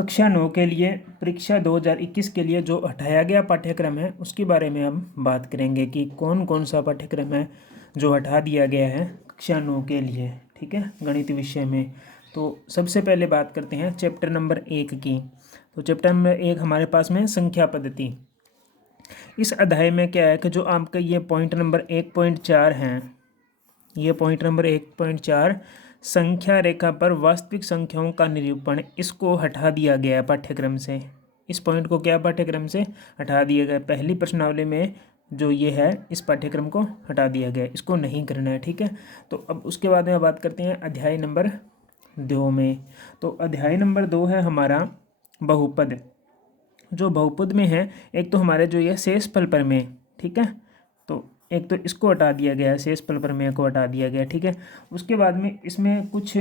कक्षा 9 के लिए परीक्षा 2021 के लिए जो हटाया गया पाठ्यक्रम है उसके बारे में हम बात करेंगे कि कौन कौन सा पाठ्यक्रम है जो हटा दिया गया है कक्षा 9 के लिए। ठीक है, गणित विषय में। तो सबसे पहले बात करते हैं चैप्टर नंबर 1 की। तो चैप्टर नंबर 1 हमारे पास में संख्या पद्धति। इस अध्याय में क्या है कि जो आपका ये पॉइंट नंबर 1.4 हैं, ये पॉइंट नंबर 1.4 संख्या रेखा पर वास्तविक संख्याओं का निरूपण, इसको हटा दिया गया है पाठ्यक्रम से। इस पॉइंट को क्या पाठ्यक्रम से हटा दिया गया, पहली प्रश्नावली में जो ये है इस पाठ्यक्रम को हटा दिया गया है, इसको नहीं करना है। ठीक है, तो अब उसके बाद में बात करते हैं अध्याय नंबर 2 में। तो अध्याय नंबर 2 है हमारा बहुपद। जो बहुपद में है, एक तो हमारे जो ये शेषफल प्रमेय, ठीक है, तो एक तो इसको हटा दिया गया है, शेषफल प्रमेय को हटा दिया गया। ठीक है, उसके बाद में इसमें कुछ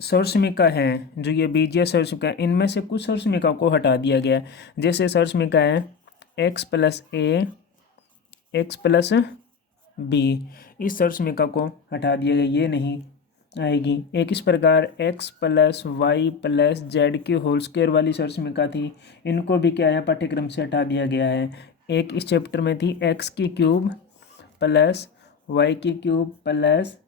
सर्वसमीका हैं, जो ये बीजीय सर्वसमीका है, इनमें से कुछ सर्वसमीका को हटा दिया गया है। जैसे सर्वसमीका है x + a x + b, इस सर्वसमीका को हटा दिया गया, ये नहीं आएगी। एक इस प्रकार x + y + z² वाली सर्वसमीका थी, इनको भी क्या है पाठ्यक्रम से हटा दिया गया है। एक इस चैप्टर में थी x³ + y³ +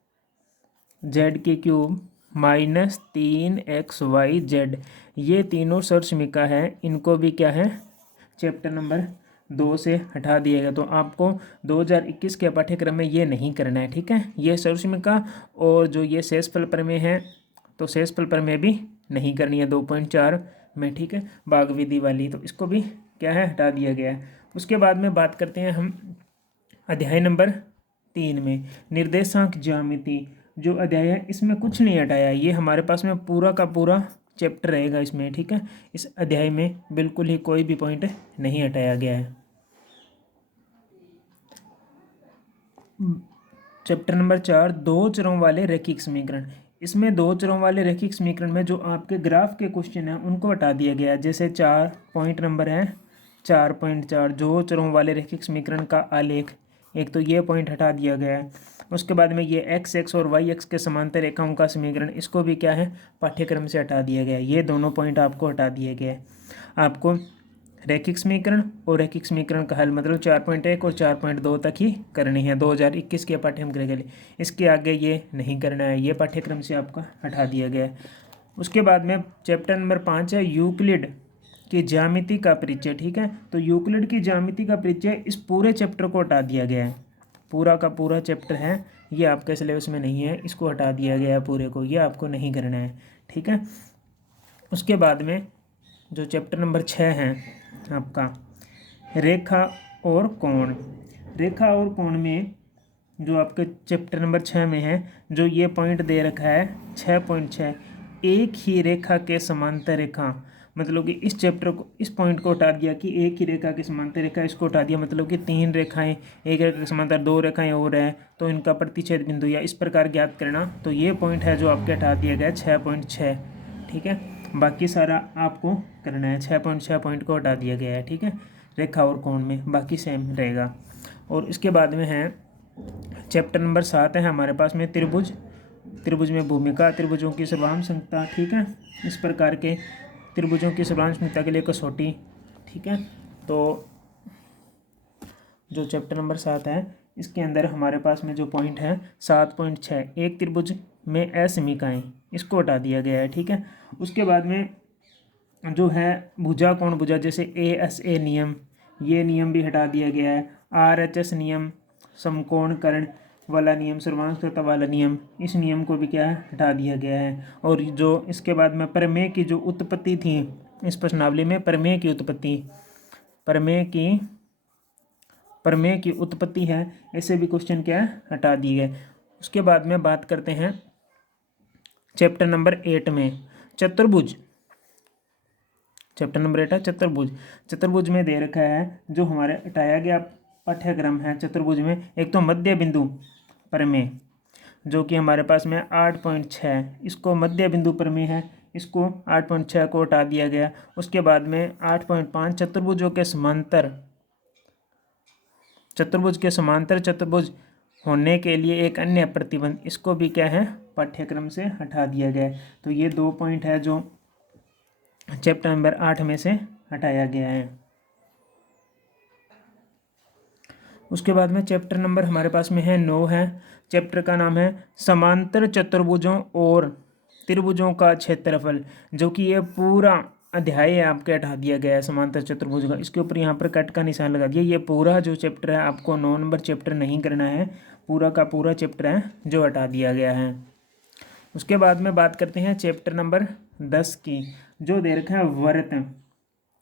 z³ -3xyz, ये तीनों सर्वसमीका है, इनको भी क्या है चैप्टर नंबर 2 से हटा दिया गया। तो आपको 2021 के पाठ्यक्रम में ये नहीं करना है। ठीक है, ये सर्वसमीका और जो ये शेषफल प्रमेय है, तो शेषफल प्रमेय भी नहीं करनी है 2.4 में। ठीक है, भाग विधि वाली, तो इसको भी क्या है हटा दिया गया है। उसके बाद में बात करते हैं हम अध्याय नंबर 3 में निर्देशांक ज्यामिति। जो अध्याय है इसमें कुछ नहीं हटाया, ये हमारे पास में पूरा का पूरा चैप्टर रहेगा इसमें। ठीक है, इस अध्याय में बिल्कुल ही कोई भी पॉइंट नहीं हटाया गया है। चैप्टर नंबर 4 दो चरों वाले रैखिक समीकरण। इसमें दो चरों वाले रैखिक समीकरण में जो आपके ग्राफ के क्वेश्चन हैं उनको हटा दिया गया है। जैसे 4 पॉइंट नंबर है 4.4 दो चरों वाले रैखिक समीकरण का आलेख, एक तो ये पॉइंट हटा दिया गया है। उसके बाद में ये x और y के समांतर रेखाओं का समीकरण, इसको भी क्या है पाठ्यक्रम से हटा दिया गया है। ये दोनों पॉइंट आपको हटा दिए गए। आपको रैखिक समीकरण और रैखिक समीकरण का हल मतलब 4.1 और 4.2 तक ही करनी है 2021 के पाठ्यक्रम के लिए। इसके आगे ये नहीं करना है, ये पाठ्यक्रम से आपका हटा दिया गया है। उसके बाद में चैप्टर नंबर 5 है यूक्लिड की ज्यामिति का परिचय। ठीक है, तो यूक्लिड की ज्यामिति का परिचय, इस पूरे चैप्टर को हटा दिया गया है। पूरा का पूरा चैप्टर है, ये आपके सिलेबस में नहीं है, इसको हटा दिया गया है पूरे को, ये आपको नहीं करना है। ठीक है, उसके बाद में जो चैप्टर नंबर 6 है आपका रेखा और कोण। रेखा और कोण में जो आपके चैप्टर नंबर 6 में है, जो ये पॉइंट दे रखा है 6.6 एक ही रेखा के समांतर रेखा, मतलब कि इस चैप्टर को, इस पॉइंट को हटा दिया कि एक ही रेखा के समांतर रेखा, इसको हटा दिया मतलब कि 3 रेखाएं, एक रेखा के समांतर 2 रेखाएं और है तो इनका प्रतिच्छेद बिंदु या इस प्रकार ज्ञात करना। तो ये पॉइंट है जो आपके हटा दिया गया 6.6। ठीक है, बाकी सारा आपको करना है, 6.6 पॉइंट को हटा दिया गया है। ठीक है, रेखा और कोण में बाकी सेम रहेगा। और इसके बाद में है चैप्टर नंबर 7 है हमारे पास में त्रिभुज। त्रिभुज में भूमिका, त्रिभुजों की सर्वांग संख्या। ठीक है, इस प्रकार के त्रिभुजों की सर्वांग संख्या के लिए कसौटी। ठीक है, तो जो चैप्टर नंबर 7 है इसके अंदर हमारे पास में जो पॉइंट है 7.6 एक त्रिभुज में असमीकाएँ, इसको हटा दिया गया है। ठीक है, उसके बाद में जो है भुजा कोण भुजा, जैसे ASA नियम, ये नियम भी हटा दिया गया है। RHS नियम, समकोणकरण वाला नियम, सर्वांशता वाला नियम, इस नियम को भी क्या है हटा दिया गया है। और जो इसके बाद में प्रमेय की जो उत्पत्ति थी, इस प्रश्नावली में प्रमेय की उत्पत्ति, प्रमेय की उत्पत्ति है, ऐसे भी क्वेश्चन क्या है हटा दिए गए। उसके बाद में बात करते हैं चैप्टर नंबर 8 में चतुर्भुज। चैप्टर नंबर 8 है चतुर्भुज। चतुर्भुज में दे रखा है जो हमारे हटाया गया पाठ्यक्रम है चतुर्भुज में, एक तो मध्य बिंदु प्रमेय जो कि हमारे पास में 8.6, इसको मध्य बिंदु प्रमेय है, इसको 8.6 को हटा दिया गया। उसके बाद में 8.5 चतुर्भुजों के समांतर, चतुर्भुज के समांतर चतुर्भुज होने के लिए एक अन्य प्रतिबंध, इसको भी क्या है पाठ्यक्रम से हटा दिया गया। तो ये 2 पॉइंट है जो चैप्टर नंबर 8 में से हटाया गया है। उसके बाद में चैप्टर नंबर हमारे पास में है 9 है। चैप्टर का नाम है समांतर चतुर्भुजों और त्रिभुजों का क्षेत्रफल, जो कि ये पूरा अध्याय है आपके हटा दिया गया है समांतर चतुर्भुज का। इसके ऊपर यहाँ पर कट का निशान लगा दिया। ये पूरा जो चैप्टर है आपको 9 नंबर चैप्टर नहीं करना है, पूरा का पूरा चैप्टर है जो हटा दिया गया है। उसके बाद में बात करते हैं चैप्टर नंबर 10 की, जो दे रखा है वर्त।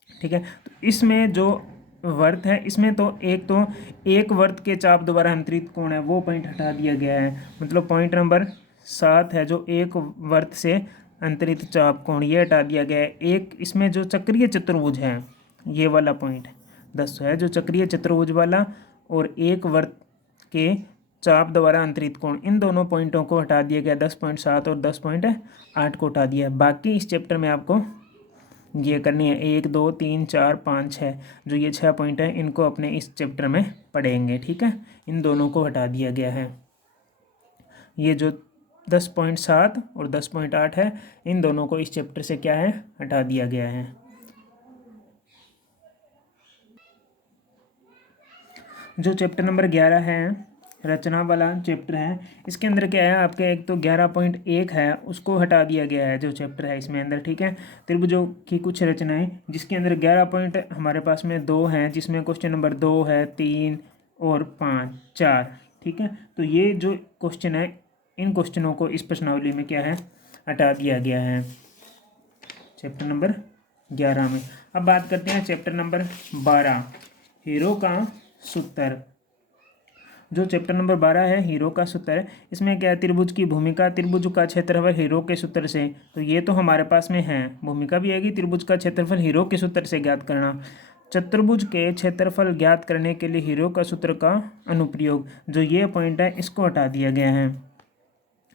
ठीक है, तो इसमें जो वर्त है, इसमें तो एक वर्त के चाप द्वारा अंतरित कोण है वो पॉइंट हटा दिया गया है। मतलब पॉइंट नंबर 7 है जो एक वर्त से अंतरित चाप कोण, ये हटा दिया गया है। एक इसमें जो चक्रीय चतुर्भुज है, ये वाला पॉइंट 10 है जो चक्रीय चतुर्भुज वाला, और एक वर्त के चाप द्वारा अंतरित कोण, इन दोनों पॉइंटों को हटा दिया गया। 10.7 और 10.8 को हटा दिया। बाकी इस चैप्टर में आपको ये करनी है 1 2 3 4 5 6, जो ये 6 पॉइंट है इनको अपने इस चैप्टर में पढ़ेंगे। ठीक है, इन दोनों को हटा दिया गया है। ये जो 10.7 और 10.8 है, इन दोनों को इस चैप्टर से क्या है, हटा दिया गया है। जो चैप्टर नंबर 11 है, रचना वाला चैप्टर है, इसके अंदर क्या है आपके, एक तो 11.1 है उसको हटा दिया गया है जो चैप्टर है इसमें अंदर। ठीक है, त्रिभुजों की कुछ रचनाएं, जिसके अंदर 11 पॉइंट हमारे पास में 2 हैं, जिसमें क्वेश्चन नंबर 2 है, 3 और 5 4। ठीक है, तो ये जो क्वेश्चन है, इन क्वेश्चनों को इस प्रश्नावली में क्या है, हटा दिया गया है चैप्टर नंबर 11 में। अब बात करते हैं चैप्टर नंबर 12, हीरो का सूत्र। जो चैप्टर नंबर 12 है, हीरो का सूत्र, इसमें क्या है, त्रिभुज की भूमिका, त्रिभुज का क्षेत्रफल हीरो के सूत्र से। तो ये तो हमारे पास में है, भूमिका भी आएगी, त्रिभुज का क्षेत्रफल हीरो के सूत्र से ज्ञात करना। चतुर्भुज के क्षेत्रफल ज्ञात करने के लिए हीरो का सूत्र का अनुप्रयोग, जो ये पॉइंट है इसको हटा दिया गया है।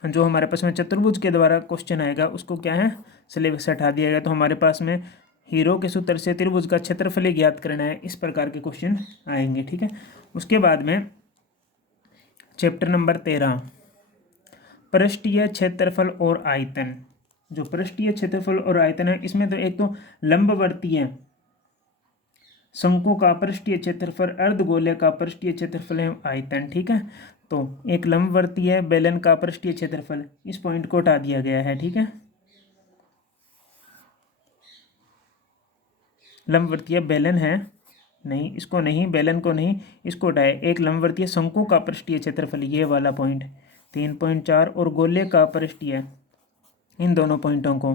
जो हमारे पास में चतुर्भुज के द्वारा क्वेश्चन आएगा उसको क्या है, सिलेबस हटा दिया गया। तो हमारे पास में हीरो के सूत्र से त्रिभुज का क्षेत्रफल ही ज्ञात करना है, इस प्रकार के क्वेश्चन आएंगे। ठीक है, उसके बाद में चैप्टर नंबर 13, पृष्ठीय क्षेत्रफल और आयतन। जो पृष्ठीय क्षेत्रफल और आयतन है, इसमें तो एक तो लंबवर्तीय शंकु का पृष्ठीय क्षेत्रफल, अर्धगोले का पृष्ठीय क्षेत्रफल है आयतन। ठीक है, तो एक लंबवर्तीय बेलन का पृष्ठीय क्षेत्रफल, इस पॉइंट को हटा दिया गया है। ठीक है, लंबवर्तीय बेलन है, नहीं इसको नहीं, बेलन को नहीं, इसको हटाए। एक लंबवर्तीय शंकु का पृष्ठीय क्षेत्रफल, ये वाला पॉइंट 3.4, और गोले का पृष्ठीय, इन दोनों पॉइंटों को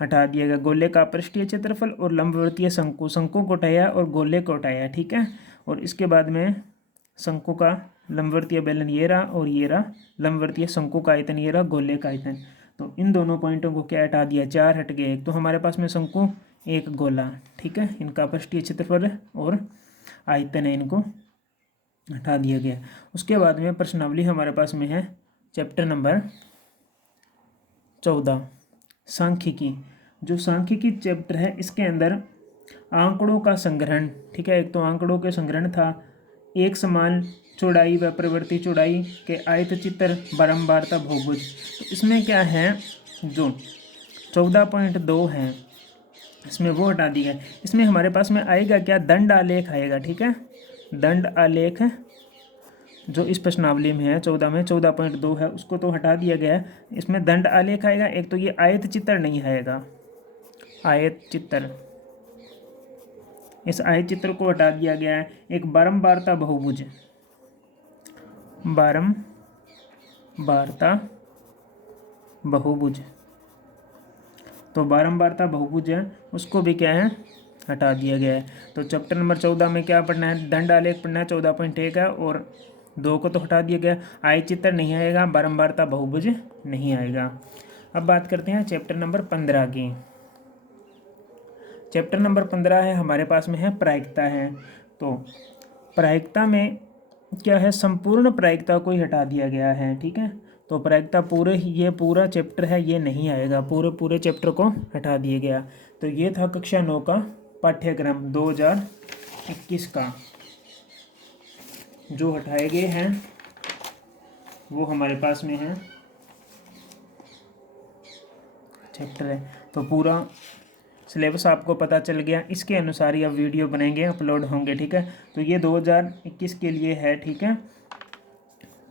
हटा दिया गया। गोले का पृष्ठीय क्षेत्रफल और लंबवर्तीय शंकु, शंकु को हटाया और गोले को हटाया। ठीक है, और इसके बाद में शंकु का लंबवर्तीय बेलन ये रहा, और ये रहा लंबवर्तीय शंकु का आयतन, ये रहा गोले का आयतन। तो इन दोनों पॉइंटों को क्या हटा दिया, 4 हट गए। एक तो हमारे पास में शंकु, एक गोला। ठीक है, इनका पृष्ठीय क्षेत्रफल और आयतन है, इनको हटा दिया गया। उसके बाद में प्रश्नावली हमारे पास में है चैप्टर नंबर 14, सांख्यिकी। जो सांख्यिकी चैप्टर है, इसके अंदर आंकड़ों का संग्रहण। ठीक है, एक तो आंकड़ों के संग्रहण था, एक समान चौड़ाई व परिवर्ती चौड़ाई के आयत चित्र, बारंबारता, बहुभुज। तो इसमें क्या है, जो 14.2 है इसमें वो हटा दिया गया। इसमें हमारे पास में आएगा क्या, दंड आलेख आएगा। ठीक है, दंड आलेख जो इस प्रश्नावली में है 14 में 14.2 है, उसको तो हटा दिया गया है। इसमें दंड आलेख आएगा। एक तो ये आयत चित्र नहीं आएगा, आयत चित्र, इस आयत चित्र को हटा दिया गया है। एक बारंबारता बहुभुज, बारंबारता बहुभुज, तो बारंबारता बहुभुज है, उसको भी क्या है, हटा दिया गया है। तो चैप्टर नंबर 14 में क्या पढ़ना है, दंड आलेख पढ़ना है, 14.1 है, और 2 को तो हटा दिया गया। आयत चित्र नहीं आएगा, बारंबारता बहुभुज नहीं आएगा। अब बात करते हैं चैप्टर नंबर 15 की। चैप्टर नंबर 15 है हमारे पास में है प्रायिकता है। तो प्रायिकता में क्या है, संपूर्ण प्रायिकता को ही हटा दिया गया है। ठीक है, तो प्रायिकता पूरे, ये पूरा चैप्टर है ये नहीं आएगा, पूरे चैप्टर को हटा दिया गया। तो ये था कक्षा 9 का पाठ्यक्रम 2021 का। जो हटाए गए हैं वो हमारे पास में है चैप्टर है। तो पूरा सिलेबस आपको पता चल गया, इसके अनुसार ही अब वीडियो बनेंगे, अपलोड होंगे, ठीक है। तो ये 2021 के लिए है, ठीक है।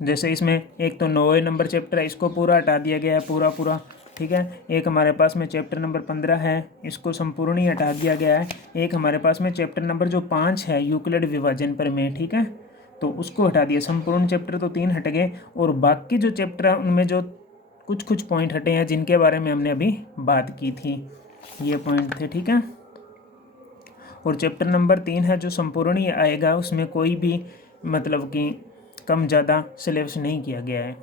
जैसे इसमें एक तो 9वें नंबर चैप्टर है, इसको पूरा हटा दिया गया है, पूरा, ठीक है। एक हमारे पास में चैप्टर नंबर 15 है, इसको संपूर्ण ही हटा दिया गया है। एक हमारे पास में चैप्टर नंबर जो 5 है यूक्लिड विभाजन प्रमेय, ठीक है, तो उसको हटा दिया। संपूर्ण चैप्टर तो 3 हट गए, और बाकी जो चैप्टर है उनमें जो कुछ पॉइंट हटे हैं जिनके बारे में हमने अभी बात की थी, ये पॉइंट थे, ठीक है। और चैप्टर नंबर 3 है जो संपूर्ण ही आएगा, उसमें कोई भी मतलब कि कम ज़्यादा सिलेबस नहीं किया गया है।